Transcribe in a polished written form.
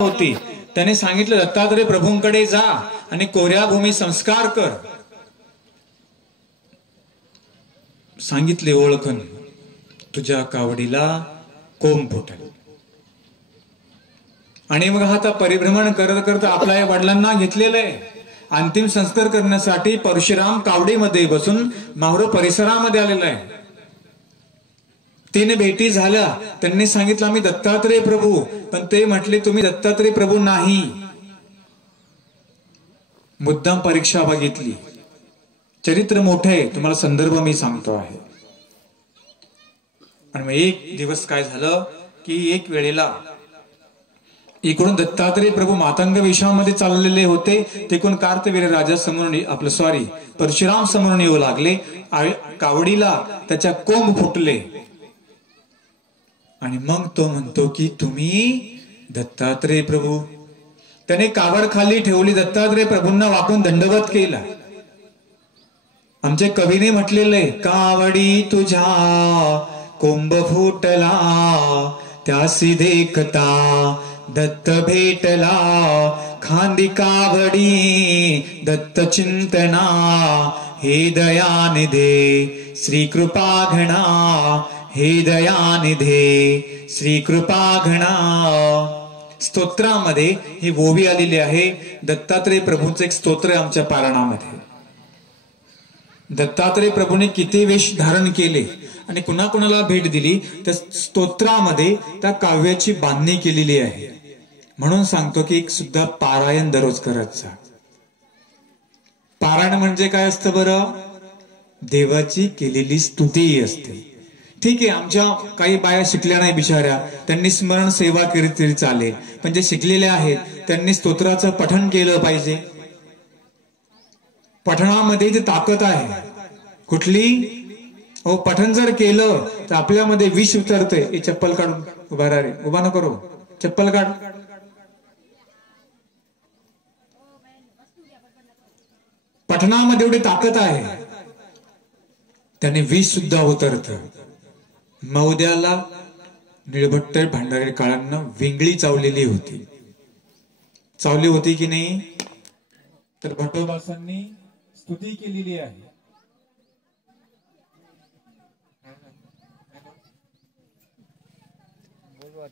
होती, त्याने सांगितलं दत्तात्रय प्रभूंकडे जा आणि कोऱ्या भूमी संस्कार कर. सांगितले ओळखन तुझ्या कावडीला कोंब फुटल. आणि मग हा आता परिभ्रमण करत करत आपल्या वडिलांना घेतलेलं आहे. अंतिम संस्कार करण्यासाठी परशुराम कावडीमध्ये बसून माहूर परिसरामध्ये आलेला आहे. 3 भेटी झाल्या. त्यांनी सांगितलं आम्ही दत्तात्रय प्रभू, पण ते म्हटले तुम्ही दत्तात्रय प्रभू नाही. मुद्दाम परीक्षा बघितली. चरित्र मोठे आहे, तुम्हाला संदर्भ मी सांगतो आहे. आणि मग एक दिवस काय झालं की एक वेळेला इकडून दत्तात्रय प्रभू मातंग विश्वामध्ये चाललेले होते, तिकडून कार्तवीर्य राजा समोरून परशुराम समोरून येऊ लागले. कावडीला त्याच्या कोंब फुटले. आणि मग तो म्हणतो की तुम्ही दत्तात्रय प्रभू. त्याने कावड खाली ठेवली, दत्तात्रय प्रभूंना वाकून दंडवत केला. आमच्या कवीने म्हटलेले कावडी तुझ्या कोंब फुटला, त्यासी देखता दत्त भेटला. खांदी कावडी दत्त चिंतना, हे दयानिधे श्री कृपा घना. हे दयानिधे श्री कृपा घना. स्तोत्रामध्ये ही ओवी आलेली आहे. दत्तात्रय प्रभूंचं एक स्तोत्र आहे आमच्या पारायणामध्ये. दत्तात्रय प्रभूने किती वेश धारण केले आणि कुणाकुणाला भेट दिली, त्या स्तोत्रामध्ये त्या काव्याची बांधणी केलेली आहे. म्हणून सांगतो की एक सुद्धा पारायण दररोज करत जा. पारायण म्हणजे काय असतं बरं? देवाची केलेली स्तुती असते. ठीक आहे, आमच्या काही बाया शिकल्या नाही बिचाऱ्या, त्यांनी स्मरण सेवा केली तरी चालेल. पण जे शिकलेले आहेत त्यांनी स्तोत्राचं पठण केलं पाहिजे. पठणामध्ये जी ताकद आहे कुठली? पठण जर केलं तर आपल्यामध्ये विष उतरतंय. हे चप्पल काढून उभा रे, उभा नको करू, चप्पल काढ. पठणामध्ये एवढी ताकद आहे, त्याने विष सुद्धा उतरतं. मौद्याला निळभट्ट भांडारी काळांना वेंगळी चावलेली होती. चावली होती की नाही? तर भट्टोबासांनी स्तुती केलेली आहे. बोलवा